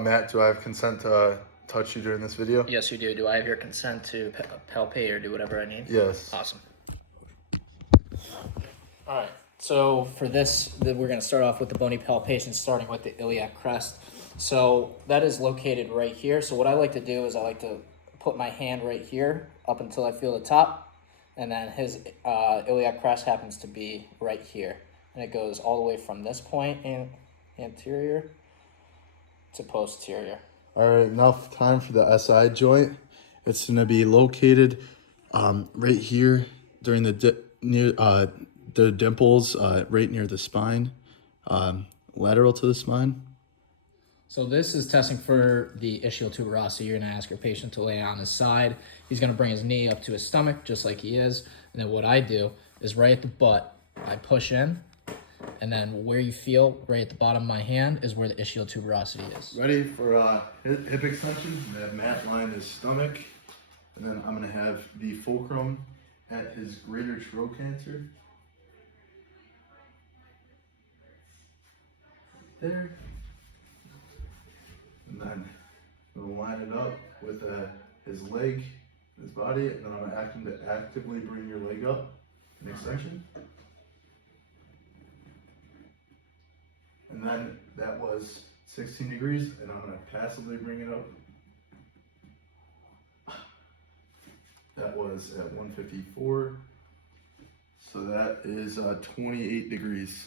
Matt, do I have consent to touch you during this video? Yes, you do. Do I have your consent to palpate or do whatever I need? Yes. Awesome. All right. So for this, we're going to start off with the bony palpation, starting with the iliac crest. So that is located right here. So what I like to do is I like to put my hand right here up until I feel the top, and then his iliac crest happens to be right here, and it goes all the way from this point in anterior to posterior. All right, enough time for the SI joint. It's going to be located right here during the near the dimples, right near the spine, lateral to the spine. So this is testing for the ischial tuberosity. You're going to ask your patient to lay on his side. He's going to bring his knee up to his stomach, just like he is. And then what I do is right at the butt, I push in, and then where you feel right at the bottom of my hand is where the ischial tuberosity is. Ready for hip extension? I'm going to have Matt line his stomach, and then I'm going to have the fulcrum at his greater trochanter. There. And then I'm going to line it up with his leg, his body, and then I'm going to ask him to actively bring your leg up, an extension. And then that was 16 degrees, and I'm going to passively bring it up. That was at 154. So that is 28 degrees.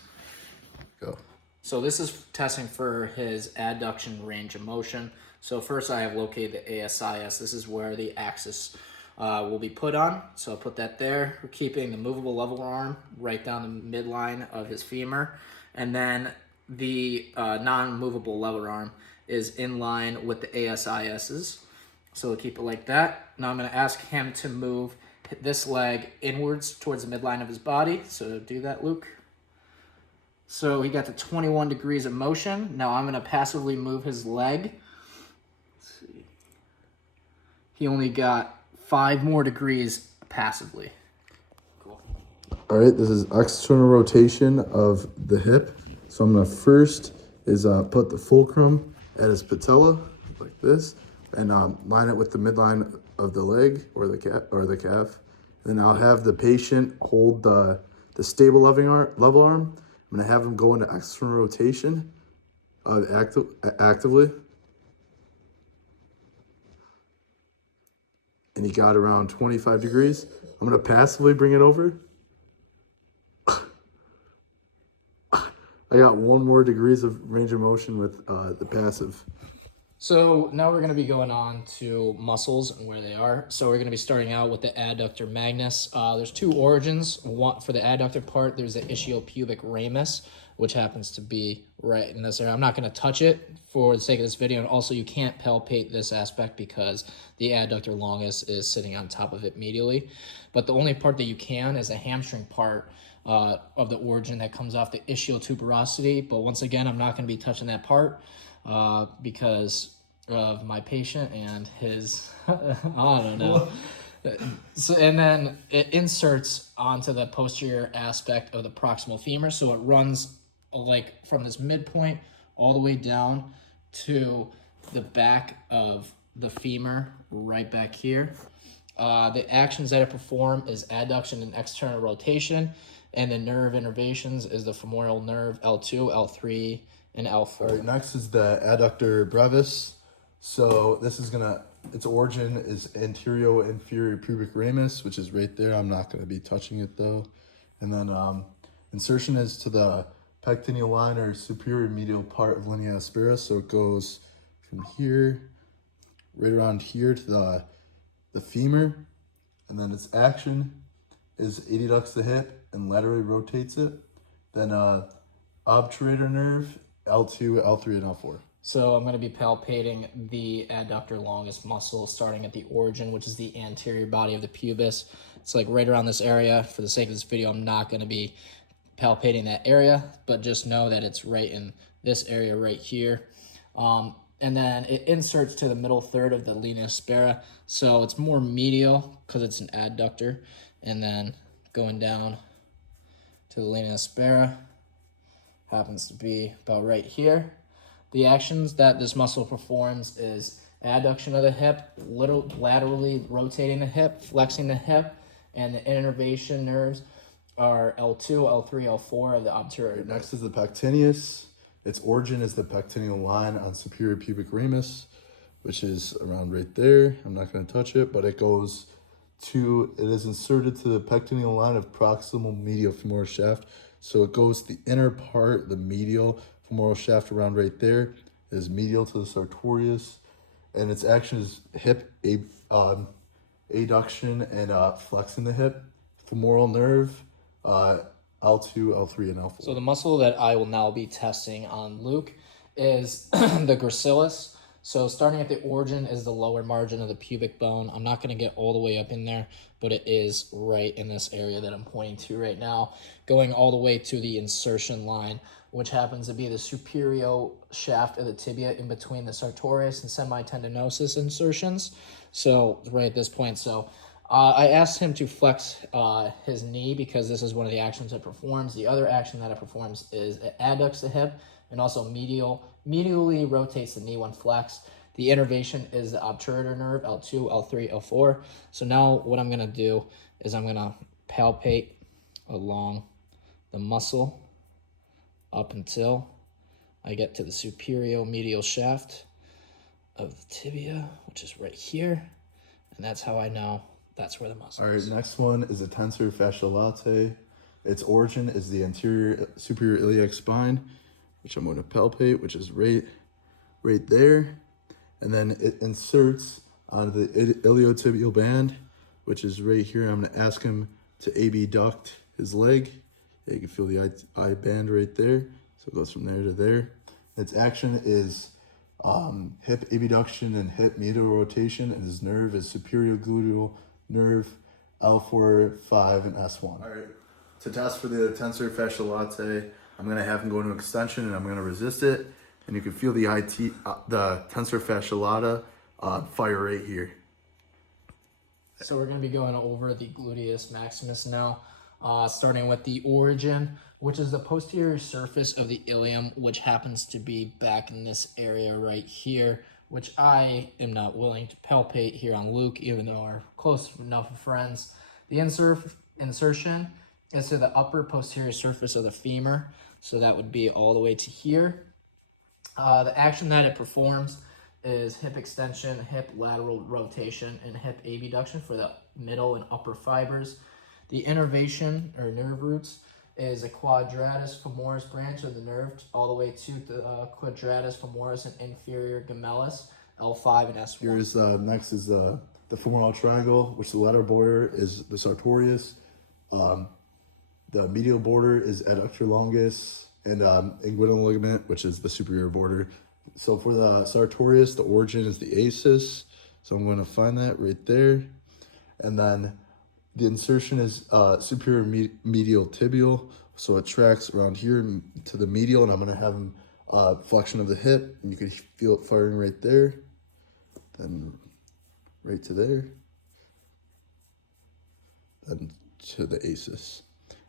Go. So this is testing for his adduction range of motion. So first I have located the ASIS. This is where the axis will be put on. So I'll put that there. We're keeping the movable level arm right down the midline of his femur. And then the non-movable lever arm is in line with the ASIS's. So we'll keep it like that. Now I'm going to ask him to move this leg inwards towards the midline of his body. So do that, Luke. So he got to 21 degrees of motion. Now I'm going to passively move his leg. Let's see. He only got 5 more degrees passively. Cool. All right, this is external rotation of the hip. So I'm going to first put the fulcrum at his patella like this, and line it with the midline of the leg or the calf. And then I'll have the patient hold the stable level arm. I'm going to have him go into external rotation actively. And he got around 25 degrees. I'm going to passively bring it over. I got 1 more degrees of range of motion with the passive. So now we're going to be going on to muscles and where they are. So we're going to be starting out with the adductor magnus. There's 2 origins. One for the adductor part, there's the ischiopubic ramus, which happens to be right in this area. I'm not going to touch it for the sake of this video. And also you can't palpate this aspect because the adductor longus is sitting on top of it medially. But the only part that you can is the hamstring part of the origin that comes off the ischial tuberosity. But once again, I'm not going to be touching that part. Because of my patient and his, I don't know. So, and then it inserts onto the posterior aspect of the proximal femur. So it runs like from this midpoint all the way down to the back of the femur right back here. The actions that it perform is adduction and external rotation. And the nerve innervations is the femoral nerve L2, L3, and L4. All right, next is the adductor brevis. So this is its origin is anterior-inferior pubic ramus, which is right there. I'm not gonna be touching it though. And then insertion is to the pectineal line or superior medial part of linea aspera. So it goes from here, right around here to the femur. And then its action is adducts the hip and laterally rotates it. Then obturator nerve, L2, L3, and L4. So I'm going to be palpating the adductor longus muscle starting at the origin, which is the anterior body of the pubis. It's like right around this area. For the sake of this video, I'm not going to be palpating that area, but just know that it's right in this area right here. And then it inserts to the middle third of the linea aspera. So it's more medial because it's an adductor. And then going down to the linea aspera happens to be about right here. The actions that this muscle performs is adduction of the hip, little laterally rotating the hip, flexing the hip, and the innervation nerves are L2, L3, L4 of the obturator. Next is the pectineus. Its origin is the pectineal line on superior pubic ramus, which is around right there. I'm not going to touch it, but it is inserted to the pectineal line of proximal medial femoral shaft. So it goes the inner part, the medial femoral shaft around right there, is medial to the sartorius, and its action is hip adduction and flexing the hip, femoral nerve, L2, L3, and L4. So the muscle that I will now be testing on Luke is the gracilis. So starting at the origin is the lower margin of the pubic bone. I'm not going to get all the way up in there, but it is right in this area that I'm pointing to right now, going all the way to the insertion line, which happens to be the superior shaft of the tibia in between the sartorius and semitendinosus insertions. So right at this point, I asked him to flex his knee because this is one of the actions it performs. The other action that it performs is it adducts the hip and also medially rotates the knee when flexed. The innervation is the obturator nerve, L2, L3, L4. So now what I'm going to do is I'm going to palpate along the muscle up until I get to the superior medial shaft of the tibia, which is right here. And that's how I know that's where the muscle is. All right, next one is the tensor fasciae latae. Its origin is the anterior superior iliac spine, which I'm going to palpate, which is right there. And then it inserts onto the iliotibial band, which is right here. I'm going to ask him to abduct his leg. Yeah, you can feel the I band right there. So it goes from there to there. Its action is hip abduction and hip medial rotation, and his nerve is superior gluteal nerve, L4, 5, and S1. All right, to test for the tensor fasciae latae, I'm going to have him go into extension and I'm going to resist it. And you can feel the tensor fasciae lata fire right here. So we're going to be going over the gluteus maximus now, starting with the origin, which is the posterior surface of the ilium, which happens to be back in this area right here, which I am not willing to palpate here on Luke, even though we're close enough of friends. The insertion is to the upper posterior surface of the femur, so that would be all the way to here. The action that it performs is hip extension, hip lateral rotation, and hip abduction for the middle and upper fibers. The innervation, or nerve roots, is a quadratus femoris branch of the nerve all the way to the quadratus femoris and inferior gemellus, L5 and S1. Here's next is the femoral triangle, which the lateral border is the sartorius. The medial border is adductor longus, and inguinal ligament, which is the superior border. So for the sartorius, the origin is the acis. So I'm going to find that right there. And then the insertion is superior medial tibial. So it tracks around here to the medial, and I'm going to have him flexion of the hip, and you can feel it firing right there. Then right to there. Then to the acis.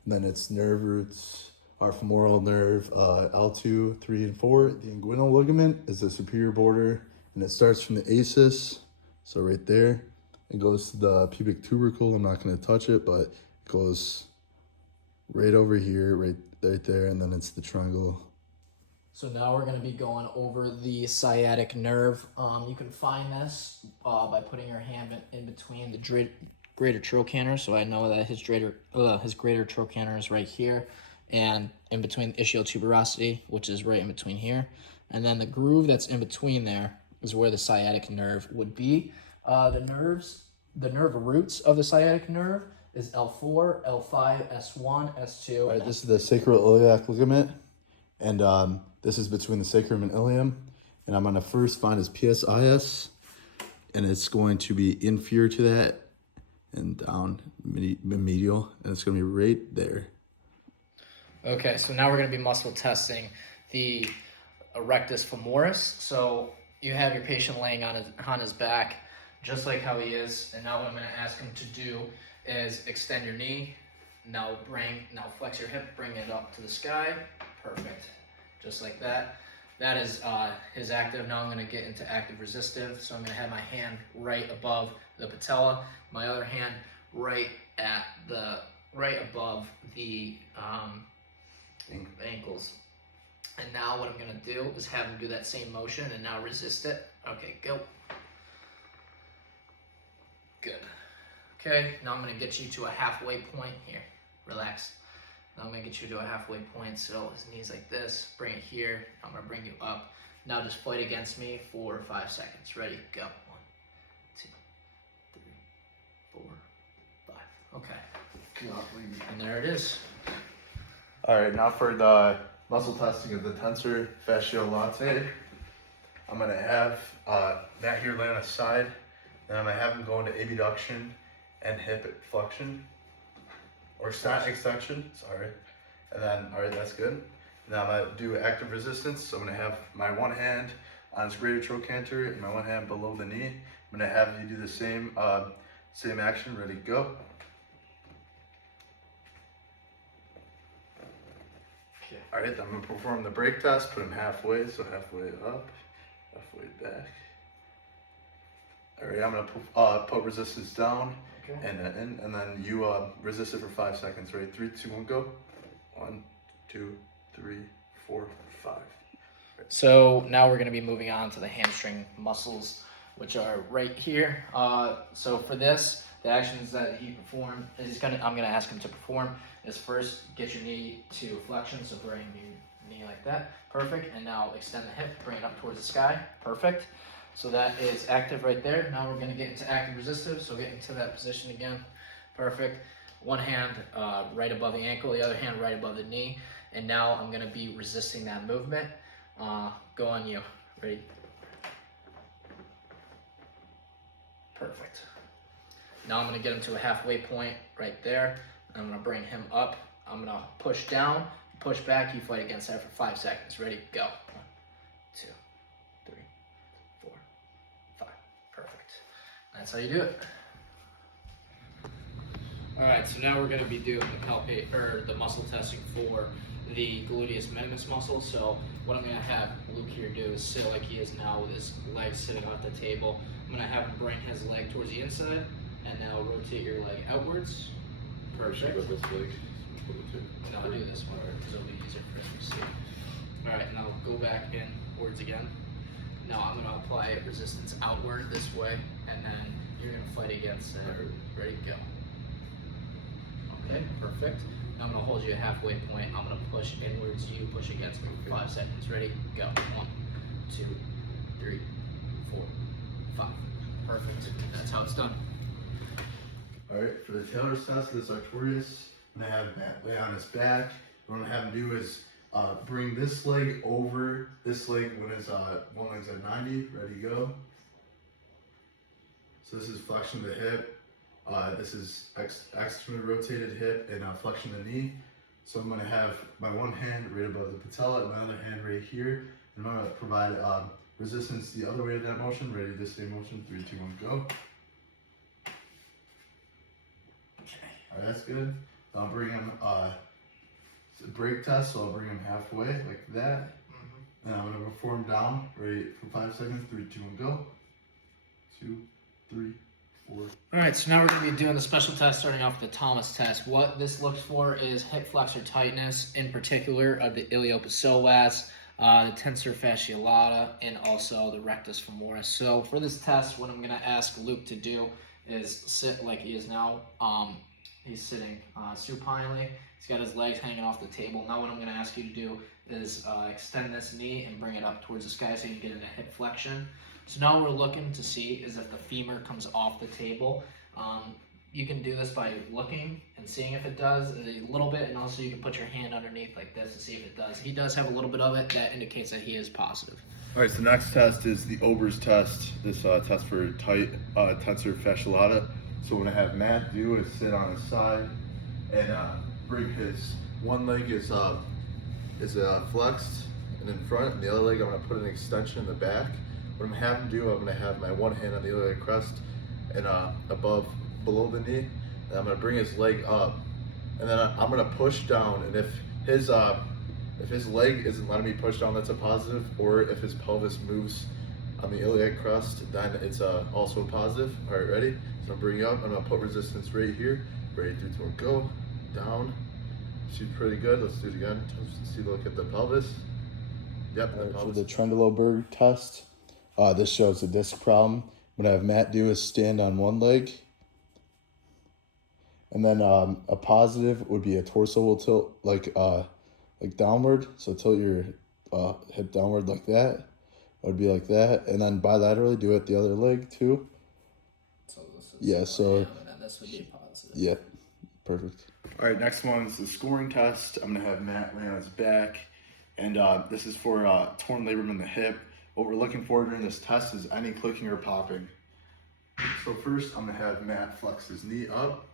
And then its nerve roots are femoral nerve L2, 3, and 4. The inguinal ligament is the superior border, and it starts from the acis, so right there. It goes to the pubic tubercle. I'm not going to touch it, but it goes right over here, right there, and then it's the triangle. So now we're going to be going over the sciatic nerve. You can find this by putting your hand in between the greater trochanter. So I know that his greater trochanter is right here, and in between ischiotuberosity, which is right in between here. And then the groove that's in between there is where the sciatic nerve would be. The nerve roots of the sciatic nerve is L4, L5, S1, S2. All right, this is the sacroiliac ligament, and this is between the sacrum and ilium. And I'm going to first find his PSIS, and it's going to be inferior to that and down medial, and it's going to be right there. Okay, so now we're going to be muscle testing the rectus femoris. So you have your patient laying on his back, just like how he is. And now what I'm going to ask him to do is extend your knee. Now flex your hip, bring it up to the sky. Perfect. Just like that. That is his active. Now I'm going to get into active resistive. So I'm going to have my hand right above the patella, my other hand right above the ankles. And now what I'm going to do is have him do that same motion and now resist it. Okay, go. Good. Okay, now I'm going to get you to a halfway point here. Relax. Now I'm going to get you to a halfway point. So his knees like this. Bring it here. I'm going to bring you up. Now just fight against me for 5 seconds. Ready? Go. 1, 2, 3, 4, 5. Okay. And there it is. All right, now for the muscle testing of the tensor fasciae latae, I'm gonna have Matt here lay on his side, and I'm gonna have him go into abduction and hip flexion, or stat extension, sorry. And then, all right, that's good. Now I'm gonna do active resistance, so I'm gonna have my one hand on his greater trochanter and my one hand below the knee. I'm gonna have you do the same action. Ready, go. Okay. All right, then I'm gonna perform the break test, put him halfway, so halfway up, halfway back. All right, I'm gonna put resistance down, Okay. and in, and then you resist it for 5 seconds. Ready, 3, 2, 1, go. 1, 2, 3, 4, 5. So now we're going to be moving on to the hamstring muscles, which are right here. So for this, the actions that he performed, I'm going to ask him to perform is first get your knee to flexion, so bring your knee like that, perfect. And now extend the hip, bring it up towards the sky, perfect. So that is active right there. Now we're going to get into active resistive, so get into that position again, perfect. One hand right above the ankle, the other hand right above the knee. And now I'm going to be resisting that movement. Go on you. Ready? Perfect. Now I'm going to get him to a halfway point right there. I'm going to bring him up. I'm going to push down, push back. You fight against that for 5 seconds. Ready? Go. 1, 2, 3, 4, 5. Perfect. That's how you do it. All right, so now we're going to be doing the muscle testing for the gluteus minimus muscle. So what I'm going to have Luke here do is sit like he is now with his legs sitting on the table. I'm going to have him bring his leg towards the inside and now rotate your leg outwards. Perfect. With this leg. No, I'll do this one because it'll be easier for him to see. All right, now go back inwards again. Now I'm going to apply resistance outward this way, and then you're going to fight against it. Ready, go. Okay, perfect. Now I'm going to hold you at halfway point. I'm going to push inwards, you push against me for 5 seconds. Ready, go. 1, 2, 3, 4, 5. Perfect. That's how it's done. All right, for the Taylor's test, this Artorias, I'm gonna have Matt lay on his back. What I'm gonna have him do is bring this leg over this leg when his one leg's at 90. Ready, go. So this is flexion of the hip. This is externally rotated hip and flexion of the knee. So I'm gonna have my one hand right above the patella and my other hand right here. And I'm gonna provide resistance the other way of that motion. Ready, this same motion. 3, 2, 1, go. All right, that's good. I'll bring him it's a break test, so I'll bring him halfway like that. And I'm gonna perform down. Ready for 5 seconds. 3, 2, 1, go. 2, 3, 4. All right, so now we're going to be doing the special test, starting off with the Thomas test. What this looks for is hip flexor tightness, in particular of the iliopsoas, the tensor fasciae lata, and also the rectus femoris. So for this test, what I'm going to ask Luke to do is sit like he is now. He's sitting supinely. He's got his legs hanging off the table. Now what I'm going to ask you to do is extend this knee and bring it up towards the sky so you can get into hip flexion. So now we're looking to see is if the femur comes off the table. You can do this by looking and seeing if it does a little bit, and also you can put your hand underneath like this to see if it does. He does have a little bit of it. That indicates that he is positive. All right, so the next test is the Ober's test. This test for tight tensor fasciae lata. So what I have Matt do is sit on his side and bring his one leg is flexed and in front, and the other leg I'm going to put an extension in the back. What I'm going to have him do, I'm going to have my one hand on the other leg crest and below the knee, and I'm going to bring his leg up, and then I'm going to push down, and if If his leg isn't letting me push down, that's a positive. Or if his pelvis moves on the iliac crust, then it's also a positive. All right, ready? So I'm bring you up. I'm gonna put resistance right here. Ready, 3, 2, 1, go. Down. She's pretty good. Let's do it again. Let's see, look at the pelvis. Yep. Right, The for pelvis. the Trendelenburg test. This shows the disc problem. What I have Matt do is stand on one leg. And then a positive would be a torso will tilt like downward. So tilt your hip downward like that. It would be like that. And then bilaterally do it the other leg too. So this is Yeah, so and then this would be positive. Yep. Perfect. All right, next one is the scoring test. I'm gonna have Matt lay on his back. And this is for torn labrum in the hip. What we're looking for during this test is any clicking or popping. So first I'm gonna have Matt flex his knee up.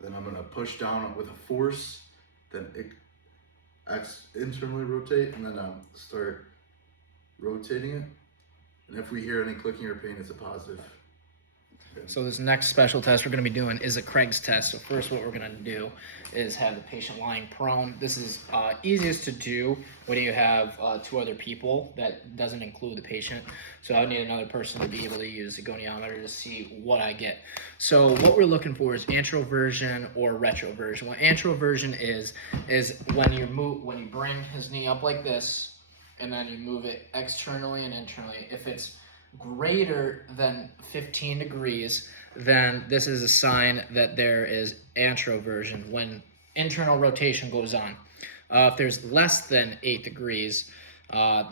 Then I'm gonna push down with a force, then internally rotate, and then start rotating it. And if we hear any clicking or pain, it's a positive. So this next special test we're going to be doing is a Craig's test. So first what we're going to do is have the patient lying prone. This is easiest to do when you have 2 other people. That doesn't include the patient. So I would need another person to be able to use a goniometer to see what I get. So what we're looking for is anteroversion or retroversion. What anteroversion is when you bring his knee up like this, and then you move it externally and internally. If it's greater than 15 degrees, then this is a sign that there is anteroversion when internal rotation goes on. If there's less than 8 degrees,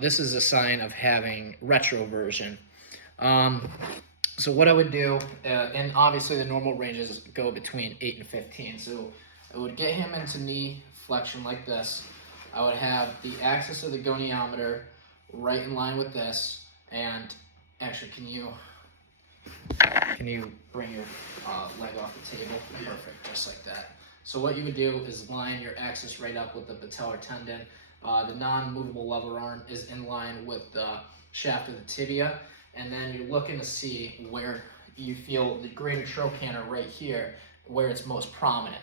this is a sign of having retroversion. So what I would do, and obviously the normal ranges go between 8 and 15. So I would get him into knee flexion like this. I would have the axis of the goniometer right in line with this, and actually, can you bring your leg off the table? Yeah. Perfect, just like that. So what you would do is line your axis right up with the patellar tendon. The non-movable lever arm is in line with the shaft of the tibia, and then you're looking to see where you feel the greater trochanter right here, where it's most prominent.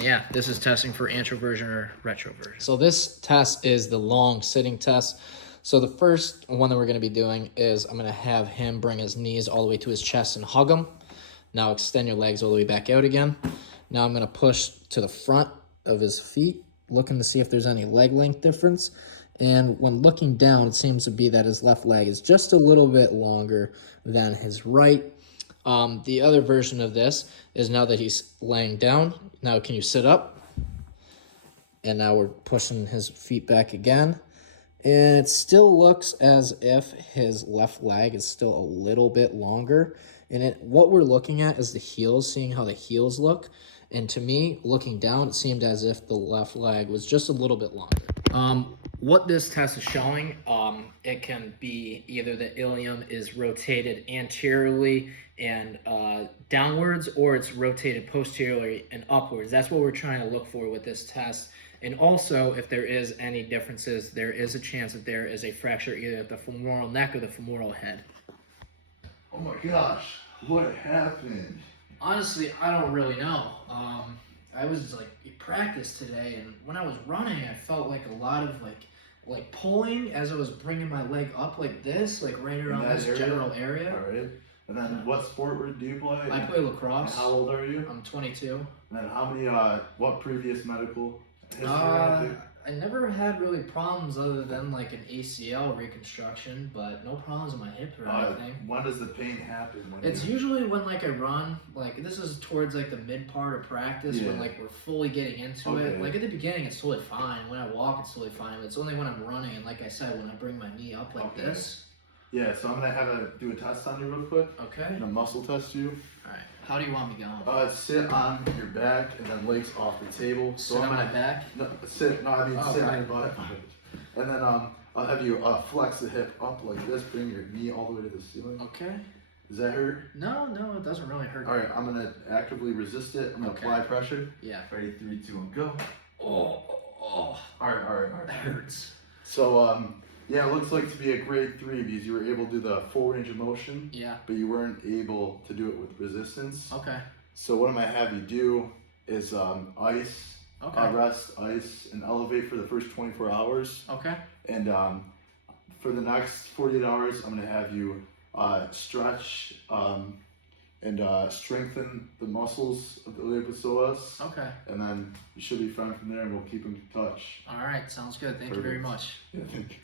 Yeah, this is testing for anteroversion or retroversion. So this test is the long sitting test. So the first one that we're going to be doing is I'm going to have him bring his knees all the way to his chest and hug him. Now extend your legs all the way back out again. Now I'm going to push to the front of his feet, looking to see if there's any leg length difference. And when looking down, it seems to be that his left leg is just a little bit longer than his right. The other version of this is now that he's laying down. Now can you sit up? And now we're pushing his feet back again. And it still looks as if his left leg is still a little bit longer. And what we're looking at is the heels, seeing how the heels look. And to me, looking down, it seemed as if the left leg was just a little bit longer. What this test is showing, it can be either the ilium is rotated anteriorly and downwards, or it's rotated posteriorly and upwards. That's what we're trying to look for with this test. And also, if there is any differences, there is a chance that there is a fracture either at the femoral neck or the femoral head. Oh my gosh, what happened? Honestly, I don't really know. I was like in practice today, and when I was running, I felt like a lot of like pulling as I was bringing my leg up like this, like right around this general area. All right. And then what sport do you play? I play lacrosse. And how old are you? I'm 22. And then how many, what previous medical history I never had really problems other than like an ACL reconstruction, but no problems in my hip or anything. When does the pain happen? It's usually when like I run, like this is towards like the mid part of practice when like we're fully getting into it. Like at the beginning it's totally fine. When I walk it's totally fine. But it's only when I'm running and like I said, when I bring my knee up like this. Yeah, so I'm gonna do a test on you real quick. Okay. I'm gonna muscle test you. Alright. How do you want me going? Sit on your back and then legs off the table. Sit on my back? No, sit on your butt. And then I'll have you flex the hip up like this, bring your knee all the way to the ceiling. Okay. Does that hurt? No, it doesn't really hurt. Alright, I'm gonna actively resist it. I'm gonna apply pressure. Yeah. Ready, 3, 2, 1, go. Oh. Alright. That hurts. So, yeah, it looks like to be a grade 3 because you were able to do the full range of motion. Yeah. But you weren't able to do it with resistance. Okay. So what I'm gonna have you do is ice Okay. rest, ice, and elevate for the first 24 hours. Okay. And for the next 48 hours, I'm gonna have you stretch and strengthen the muscles of the iliac psoas. Okay. And then you should be fine from there, and we'll keep in touch. All right. Sounds good. Thank you very Perfect. much. Yeah, I think.